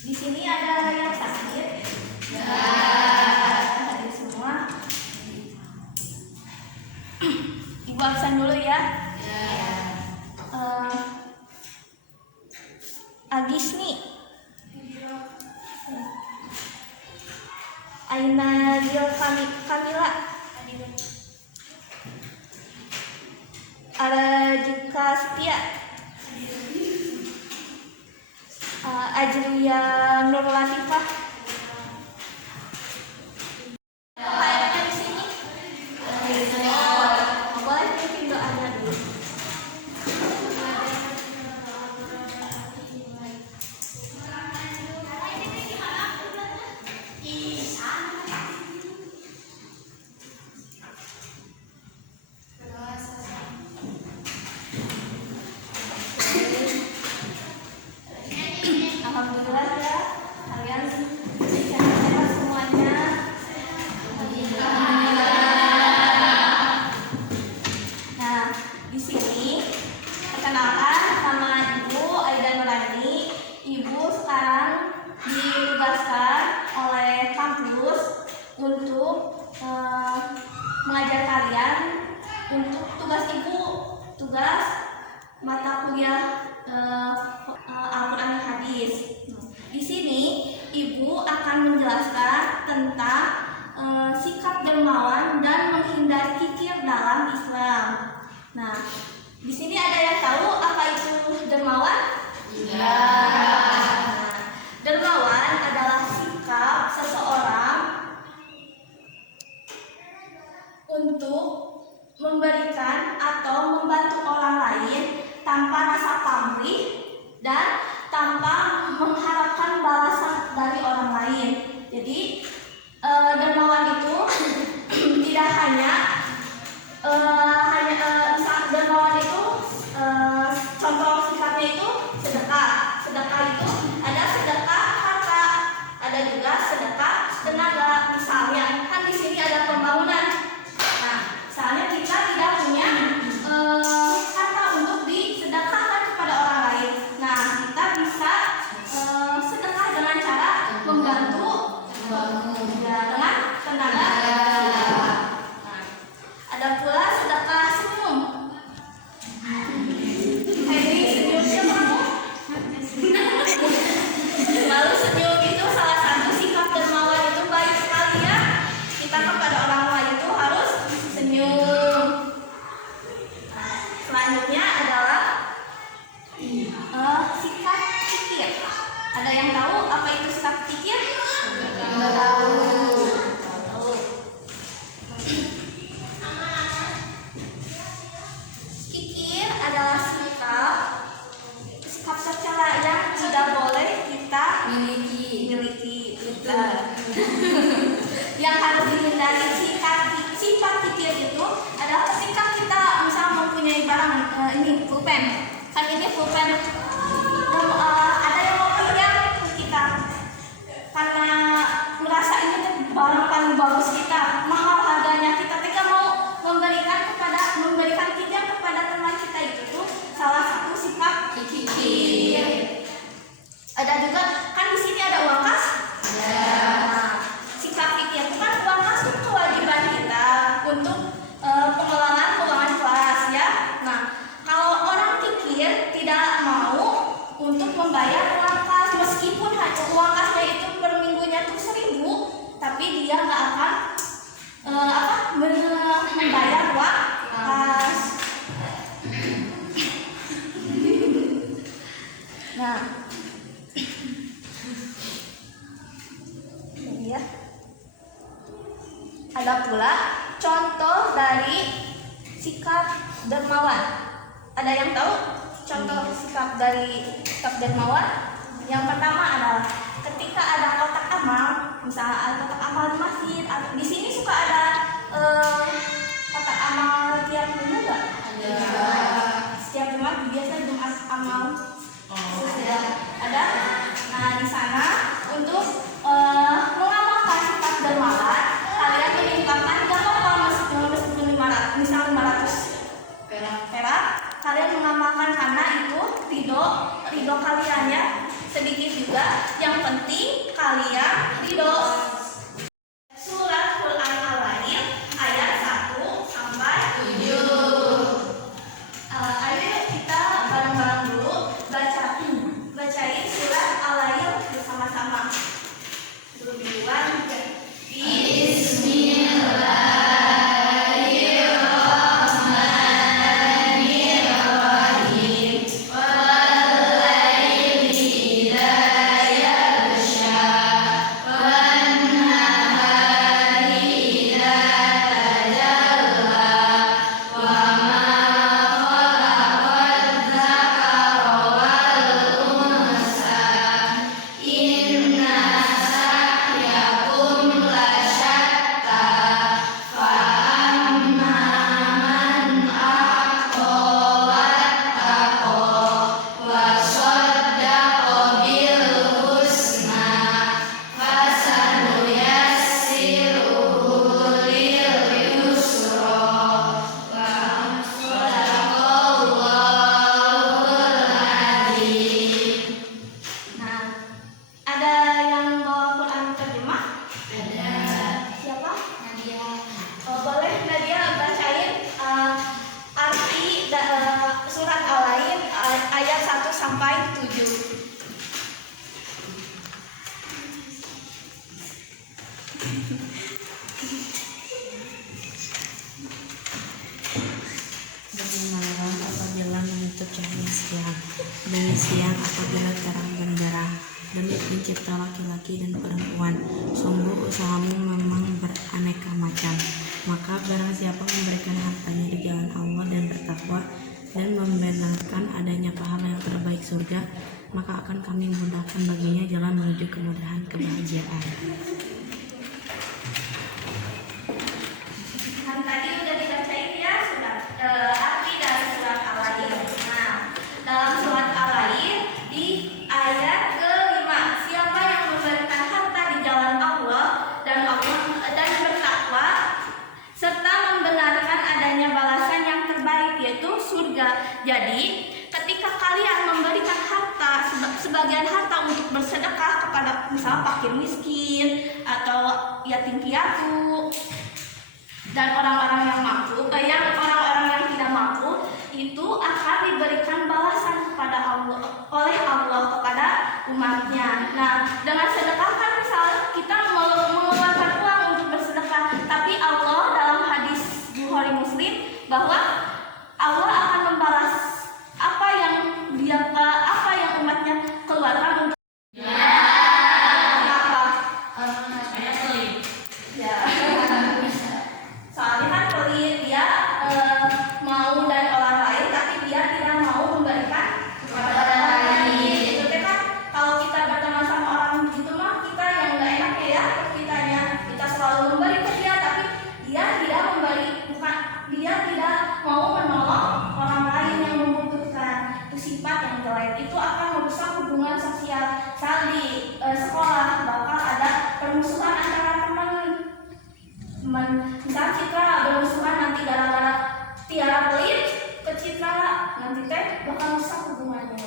Di sini ada yang sakit? Ya. Hadir semua. Ibu absen dulu ya. Ya. Agisni. Aina Dio Kamila. Arajika Setia. Ajriya Nur Latifah. Apa yang ada di sini? Boleh bikin doanya dulu. Alhamdulillah ya, kalian sehat semuanya. Nah, di sini perkenalkan nama Ibu Aida Nurani. Ibu sekarang ditugaskan oleh kampus untuk mengajar kalian untuk tugas Ibu, tugas mata kuliah Al-Quran dan Hadis. Di sini Ibu akan menjelaskan tentang sikap dermawan dan menghindari kikir dalam Islam. Nah, di sini ada yang tahu apa itu dermawan? Iya. Nah, dermawan adalah sikap seseorang untuk memberikan atau membantu orang lain tanpa rasa pamrih dan tanpa mengharapkan balasan dari orang lain. Jadi dermawan itu tidak hanya dermawan itu contoh sikapnya itu sedekah. Sedekah itu ada sedekah harta, ada juga sedekah tenaga. Misalnya kan di sini ada pembangunan. Nah, misalnya kita tidak punya harta untuk disedekahkan kepada orang lain. Nah, kita bisa sedekah dengan cara membantu ya, dengan tenaga. Nah, ada pula sedekah senyum. Hei, senyum siapa kamu? Lalu senyum itu salah satu sikap dermawan itu baik sekali ya. Kita kepada orang lain itu harus senyum. Nah, selanjutnya adalah sikap kikir. Ada yang tahu apa itu sikap kikir? Tidak tahu. Kikir adalah sikap tercela yang tidak boleh kita miliki. Yang harus dihindari sifat kikir itu adalah ketika kita misal mempunyai barang ini pulpen. Kan ini pulpen ada yang mau pinjam ke kita karena merasa ini barang paling bagus kita, mahal harganya, kita tidak mau memberikan pinjam kepada teman kita. Itu salah satu sifat kikir. Ada juga kan di sini ada uang kas. Nah, sikap kikir itu kan uang kas itu kewajiban kita untuk pengelolaan keuangan kelas ya. Nah, kalau orang kikir tidak mau untuk membayar uang kas, meskipun uang kasnya itu per minggunya tuh 1.000, tapi dia nggak akan membayar uang kas. Nah, ini ya. Ada pula contoh dari sikap dermawan. Ada yang tahu contoh sikap dari sikap dermawan? Yang pertama adalah ketika ada kotak amal, misalnya ada kotak amal di masjid, atau di sini suka ada kotak amal tiap minggu nggak? Ada. Setiap Jumat biasa Jumat amal. Ada. Nah, di sana untuk mengamalkan sikap dermawan, kalian menyumbangkan nggak apa-apa meskipun 500, misal 500 perak, kalian mengamalkan karena itu ridho kalian ya. Sedikit juga yang yang penting kalian ridho. Surat Quran Al-Lail ayat 1 sampai 7. Ayo kita bareng-bareng dulu bacain surat Al-Lail bersama-sama. Duluan. Malam apabila menutup cahaya siang, demi siang apabila terang benderang, demi pencipta laki-laki dan perempuan. Sungguh usahamu memang beraneka macam. Maka barang siapa memberikan hartanya di jalan Allah dan bertakwa dan membenarkan adanya pahala yang terbaik surga, maka akan kami mudahkan baginya jalan menuju kemudahan kebahagiaan. Tadi udah dibacain ya arti dari surat Al-Lail. Nah, dalam surat Al-Lail di ayat ke-5, siapa yang memberikan harta di jalan Allah dan bertakwa serta membenarkan adanya balasan yang terbaik yaitu surga. Jadi, ketika kalian memberikan harta, sebagian harta untuk bersedekah kepada misalnya fakir miskin atau yatim piatu dan orang-orang yang mampu, orang-orang yang tidak mampu, itu akan diberikan balasan kepada oleh Allah kepada umatnya. Nah, dengan sedekah kan misalnya kita mengeluarkan uang untuk bersedekah, tapi Allah dalam hadis Bukhari Muslim bahwa Allah akan membalas apa yang umatnya keluarkan untuk soalnya kan pelit dia mau dari orang lain tapi dia tidak mau memberikan kepada orang lain. Itu kan kalau kita berteman sama orang begitu mah kita yang nggak enak ya kita selalu memberi ke dia tapi dia tidak memberi, dia tidak mau menolong orang lain yang membutuhkan. Itu sifat yang jelek, itu akan merusak hubungan sosial. Di sekolah bakal ada permusuhan antara misal Citra bermusuhan nanti gara-gara Tiara pelit ke Citra, nanti teh bakal rusak hubungannya.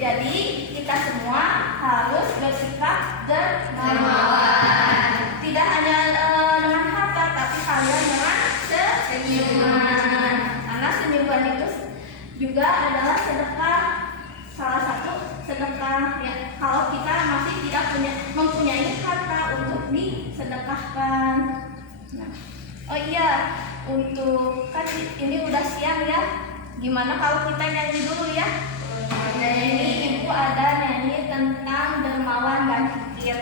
Jadi kita semua harus bersikap dermawan, tidak hanya dengan harta tapi kalian dengan senyuman, karena senyuman itu juga adalah sedekah, salah satu sedekah ya, kalau kita masih tidak mempunyai harta untuk disedekahkan. Nah, oh iya, untuk kan ini udah siang ya, gimana kalau kita nyanyi dulu ya? Ini ibu ada nyanyi tentang dermawan dan fikir.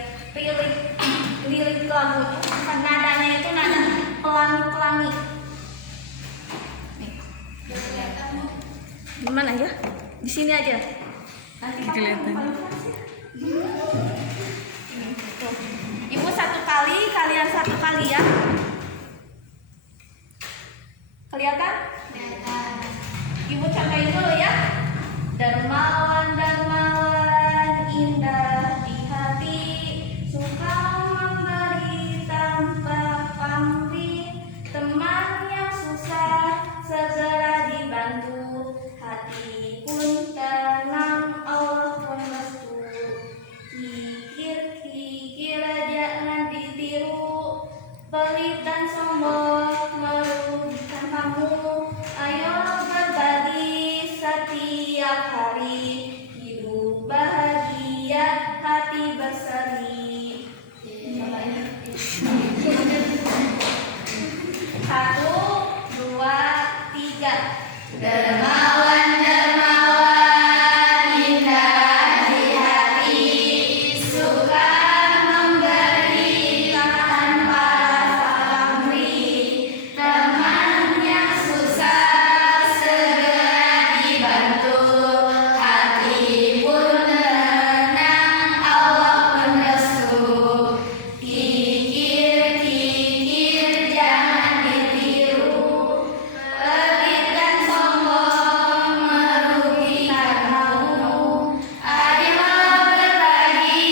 Lirik lagu nadanya itu nada pelangi-pelangi. Gimana ya? Di sini aja. Nanti kelihatan. Ibu satu kali, kalian satu kali ya. Kelihatan? Kelihatan. Ibu contohin dulu ya. Dermawan, dermawan, indah di hati, suka memberi tanpa pamrih, teman yang susah segera dibantu, hati pun lestari, hidup bahagia, hati berseri. Satu, dua, tiga. Dermawan, dermawan, indah di hati, suka memberi tanpa pamrih. Teman yang susah segera dibantu, hati pun tenang, Allah pun restu. Kikir-kikir jangan ditiru, pelit dan sombong merugikanmu. Ayolah berbagi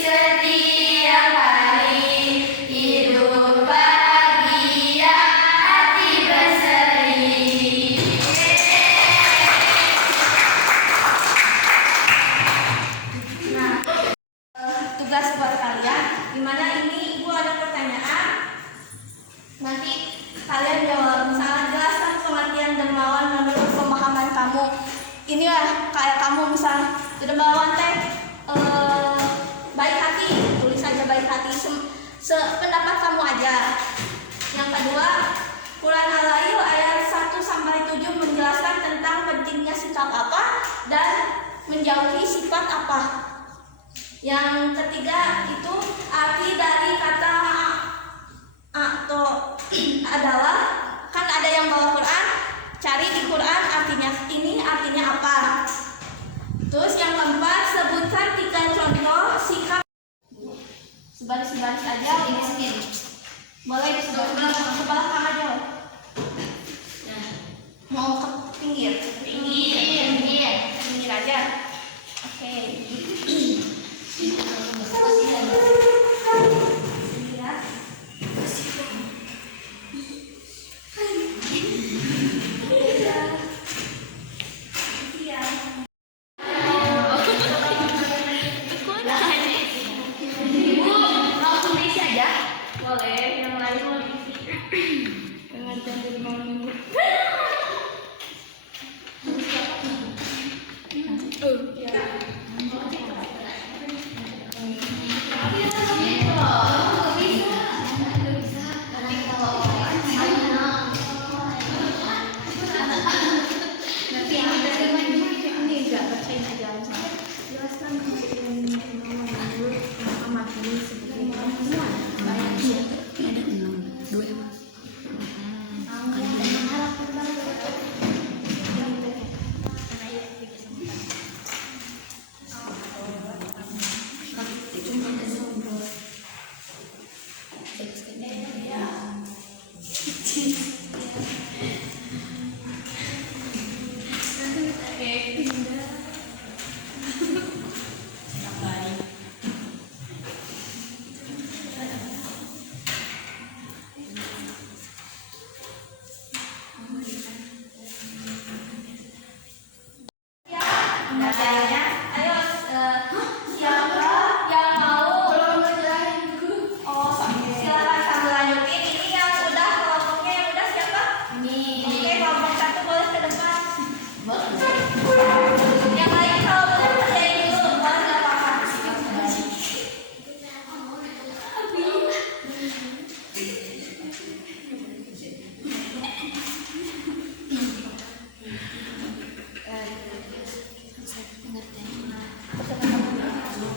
setiap hari, hidup bahagia, hati berseri. Nah, tugas buat kalian, dimana ini ibu ada pertanyaan, nanti kalian jawab. Misalnya jelaskan pengertian dermawan menurut pemahaman kamu. Inilah kayak kamu misalnya dermawan teh baik hati, tulis saja baik hati, sependapat kamu aja. Yang kedua, Quran Al-Lail ayat 1-7 menjelaskan tentang pentingnya sikap apa dan menjauhi sifat apa. Yang ketiga itu arti dari kata atau adalah, kan ada yang bawa Quran, cari di Quran artinya ini artinya apa. Terus yang keempat, sebutkan 3 contoh sikap. Sebaris-sebaris aja ini sendiri. Boleh sebelah Kang aja. Mau ke pinggir? Pinggir aja. Oke. Boleh, yang lain mau diisi. Pengertian dermawan menurut. Caranya, ayo siapa yang mau? Oh, silakan sambil lanjutin. Ini yang udah, kelompoknya yang udah siapa? Oke, kelompok 1 boleh ke depan. Yang lain kalau boleh kerjain dulu, boleh nggak apa-apa.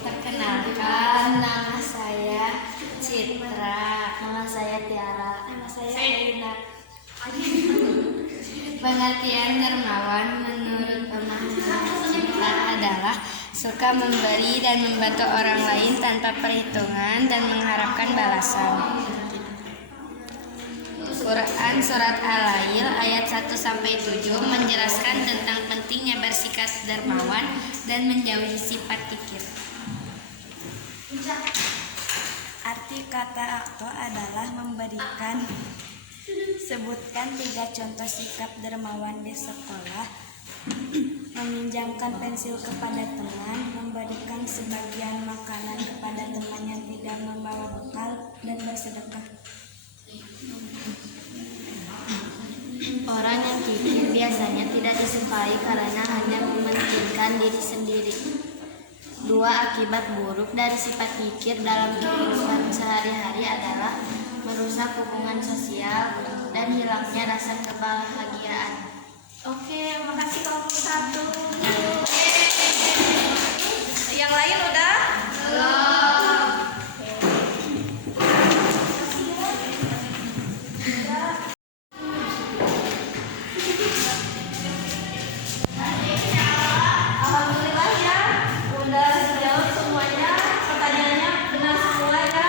Perkenalkan, nama saya Citra. Nama saya Tiara. Nama saya Elina. Pengertian dermawan menurut pemahaman Citra adalah suka memberi dan membantu orang lain tanpa perhitungan dan mengharapkan balasan. Quran Surat Al-Lail ayat 1-7 menjelaskan tentang pentingnya bersikap dermawan dan menjauhi sifat kikir. Arti kata akto adalah memberikan. Sebutkan 3 contoh sikap dermawan di sekolah. Meminjamkan pensil kepada teman, memberikan sebagian makanan kepada teman yang tidak membawa bekal, dan bersedekah. Orang yang kikir biasanya tidak disukai karena hanya mementingkan diri sendiri. 2. Akibat buruk dari sifat kikir dalam kehidupan sehari-hari adalah merusak hubungan sosial dan hilangnya rasa kebahagiaan. Oke, makasih kelompok 1. Yang lain udah? Alhamdulillah ya, udah jawab semuanya, pertanyaannya benar semua ya.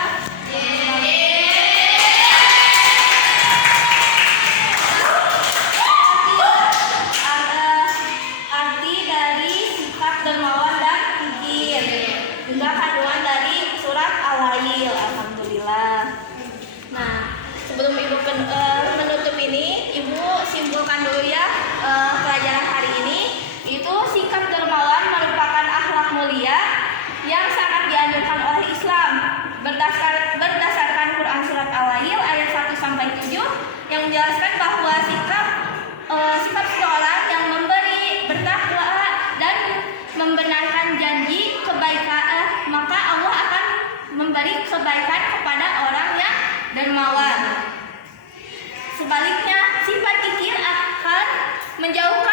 Arti dari sifat dermawan dan kikir, juga kandungan dari surat Al-Lail. Alhamdulillah. Nah, sebelum ibu menutup ini, ibu simpulkan dulu ya pelajaran hari ini. Itu sikap dermawan merupakan akhlak mulia yang sangat dianjurkan oleh Islam. Berdasarkan Quran surat Al-Lail ayat 1-7 yang menjelaskan bahwa sifat seseorang yang memberi, bertakwa dan membenarkan janji kebaikan, maka Allah akan memberi kebaikan kepada orang yang dermawan. Sebaliknya, sifat kikir akan menjauhkan